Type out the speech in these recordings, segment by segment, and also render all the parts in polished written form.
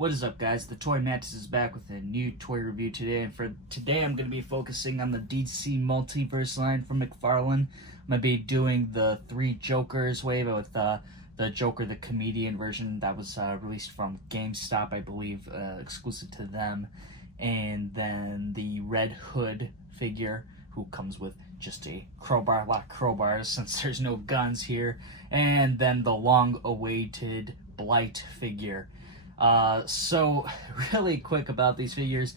What is up, guys? The Toy Mantis is back with a new toy review today, and for today I'm going to be focusing on the DC Multiverse line from McFarlane. I'm going to be doing the Three Jokers wave with the Joker the Comedian version that was released from GameStop, I believe, exclusive to them, and then the Red Hood figure, who comes with just a crowbar, a lot of crowbars since there's no guns here, and then the long-awaited Blight figure. So really quick about these figures.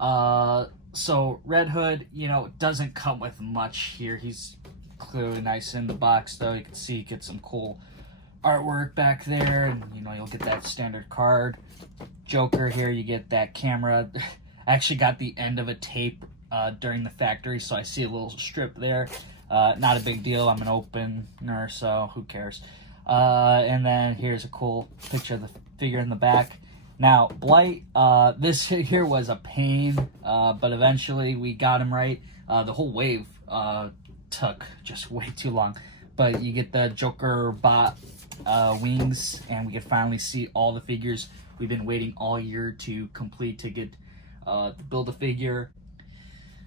So Red Hood, doesn't come with much here. He's clearly nice in the box, though. You can see you get some cool artwork back there, and you'll get that standard card. Joker here, you get that camera. I actually got the end of a tape during the factory, so I see a little strip there. Not a big deal. I'm an opener, so who cares? And then here's a cool picture of the figure in the back. Now, Blight, this here was a pain, but eventually we got him right. The whole wave took just way too long, but you get the Joker bot wings, and we can finally see all the figures we've been waiting all year to complete to get to build a figure.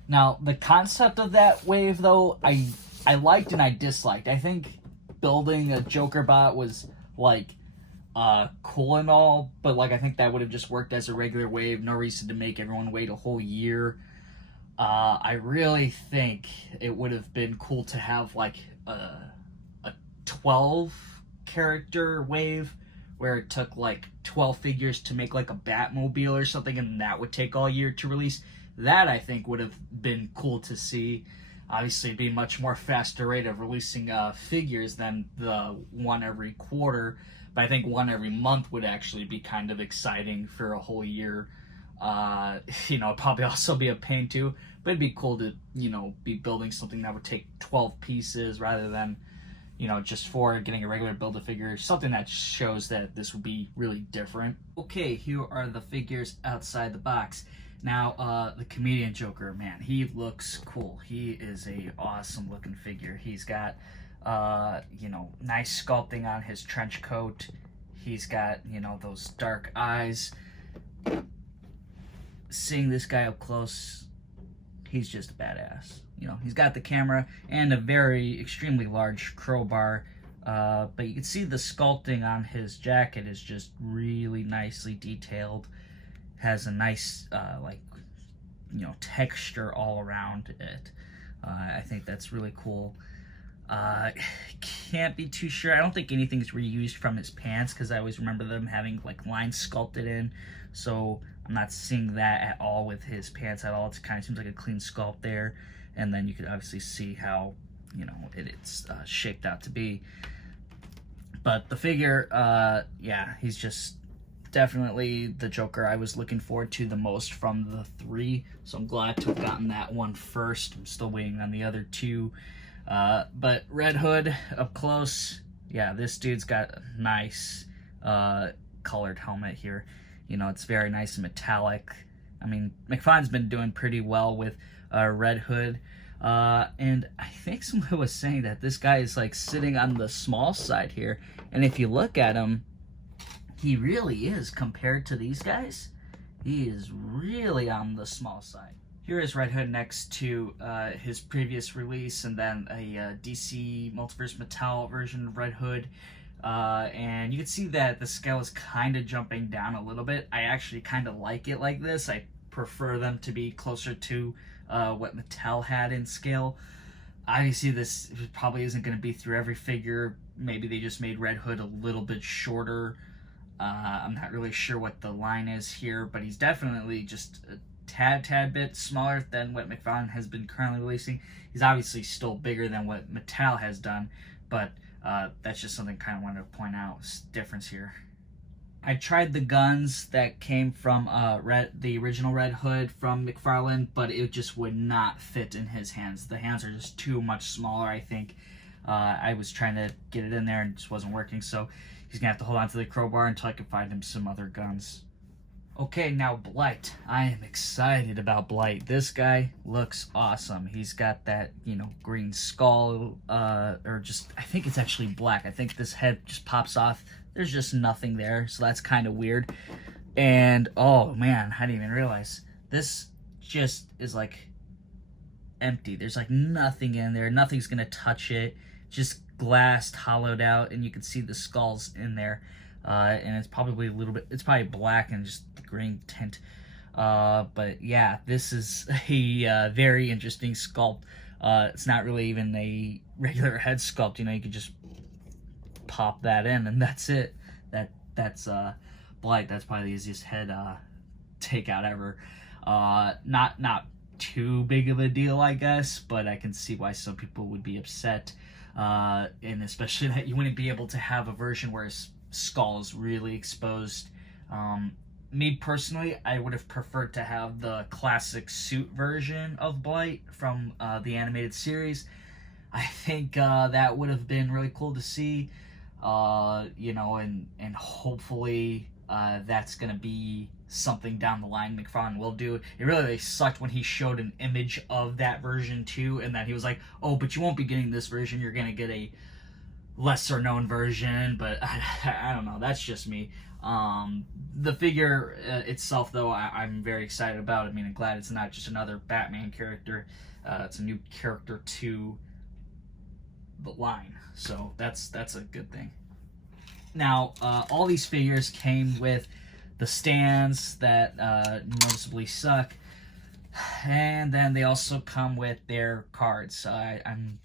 Now, the concept of that wave, though, I liked and I disliked. I think building a Joker bot was cool and all, but I think that would have just worked as a regular wave. No reason to make everyone wait a whole year. I really think it would have been cool to have a 12 character wave where it took 12 figures to make a Batmobile or something, and that would take all year to release. That I think would have been cool to see. Obviously, it'd be much more faster rate of releasing figures than the one every quarter. But I think one every month would actually be kind of exciting for a whole year. Probably also be a pain too. But it'd be cool to, be building something that would take 12 pieces rather than, just for getting a regular Build-A-Figure. Something that shows that this would be really different. Okay, here are the figures outside the box. Now, the Comedian Joker, man, he looks cool. He is a awesome looking figure. He's got, nice sculpting on his trench coat. He's got, those dark eyes. Seeing this guy up close, he's just a badass. He's got the camera and a very extremely large crowbar. But you can see the sculpting on his jacket is just really nicely detailed. Has a nice texture all around it. I think that's really cool. Can't be too sure. I don't think anything's reused from his pants, because I always remember them having lines sculpted in, so I'm not seeing that at all with his pants at all. It kind of seems like a clean sculpt there, and then you can obviously see how it's shaped out to be. But the figure, yeah, he's just definitely the Joker I was looking forward to the most from the three, so I'm glad to have gotten that one first. I'm still waiting on the other two. But Red Hood up close, yeah, this dude's got a nice colored helmet here. It's very nice and metallic. I mean, McFarlane's been doing pretty well with Red Hood. And I think someone was saying that this guy is sitting on the small side here, and if you look at him, he really is, compared to these guys, he is really on the small side. Here is Red Hood next to his previous release, and then a DC Multiverse Mattel version of Red Hood. And you can see that the scale is kind of jumping down a little bit. I actually kind of like it like this. I prefer them to be closer to what Mattel had in scale. Obviously, this probably isn't going to be through every figure. Maybe they just made Red Hood a little bit shorter. I'm not really sure what the line is here, but he's definitely just a tad bit smaller than what McFarlane has been currently releasing. He's obviously still bigger than what Mattel has done, but that's just something I kind of wanted to point out, difference here. I tried the guns that came from the original Red Hood from McFarlane, but it just would not fit in his hands. The hands are just too much smaller, I think. I was trying to get it in there and it just wasn't working, so he's gonna have to hold on to the crowbar until I can find him some other guns. Okay, now Blight. I am excited about Blight. This guy looks awesome. He's got that, green skull, or just, I think it's actually black. I think this head just pops off. There's just nothing there, so that's kind of weird. And oh man, I didn't even realize this just is like empty. There's like nothing in there. Nothing's gonna touch it. Just glassed, hollowed out, and you can see the skulls in there. And it's probably a little bit. It's probably black and just the green tint. But yeah, this is a very interesting sculpt. It's not really even a regular head sculpt. You know, you could just pop that in, and that's it. That's Blight. That's probably the easiest head takeout ever. Not too big of a deal, I guess, but I can see why some people would be upset, and especially that you wouldn't be able to have a version where his skull is really exposed. Me personally, I would have preferred to have the classic suit version of Blight from the animated series. I think that would have been really cool to see, you know, and hopefully that's gonna be something down the line McFarlane will do. It really sucked when he showed an image of that version too, and that he was like, "Oh, but you won't be getting this version. You're gonna get a lesser known version." But I don't know. That's just me. The figure itself, though, I'm very excited about. I mean, I'm glad it's not just another Batman character. It's a new character to the line, so that's a good thing. Now, all these figures came with the stands that noticeably suck, and then they also come with their cards. I'm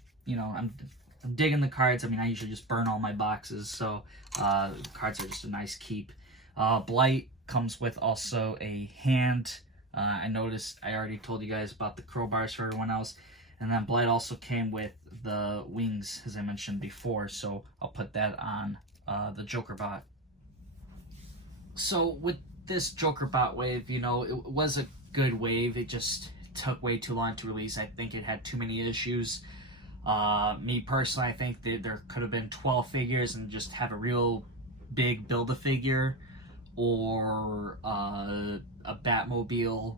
digging the cards. I mean, I usually just burn all my boxes, so cards are just a nice keep. Blight comes with also a hand. I noticed, I already told you guys about the crowbars for everyone else. And then Blight also came with the wings, as I mentioned before, so I'll put that on the Joker bot. So with this Joker bot wave, you know, it was a good wave. It just took way too long to release. I think it had too many issues. Me personally, I think that there could have been 12 figures and just have a real big Build-A-Figure or a Batmobile.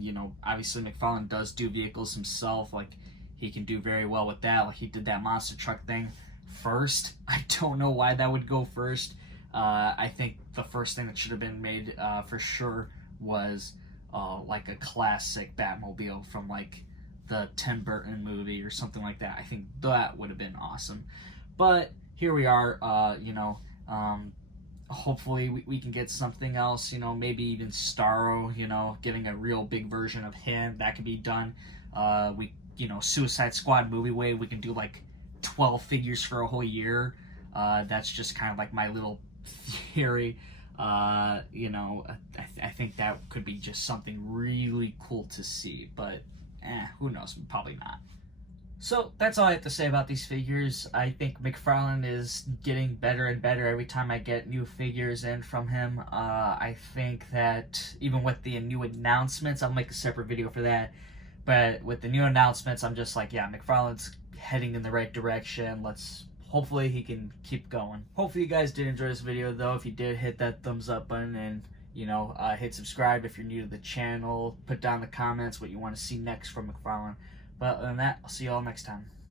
You know, obviously McFarlane does do vehicles himself. Like, he can do very well with that. Like, he did that monster truck thing first. I don't know why that would go first. I think the first thing that should have been made for sure was like a classic Batmobile from like the Tim Burton movie or something like that. I think that would have been awesome. But here we are, you know, hopefully we can get something else, you know, maybe even Starro, you know, getting a real big version of him. That could be done. You know, Suicide Squad movie wave, we can do like 12 figures for a whole year. That's just kind of like my little theory. You know, I think that could be just something really cool to see, but who knows, probably not. So that's all I have to say about these figures. I think McFarlane is getting better and better every time I get new figures in from him. I think that even with the new announcements, I'll make a separate video for that, but with the new announcements, I'm just like, yeah, McFarlane's heading in the right direction. Hopefully he can keep going. Hopefully you guys did enjoy this video, though. If you did, hit that thumbs up button, and you know, hit subscribe if you're new to the channel. Put down in the comments what you want to see next from McFarlane. But other than that, I'll see you all next time.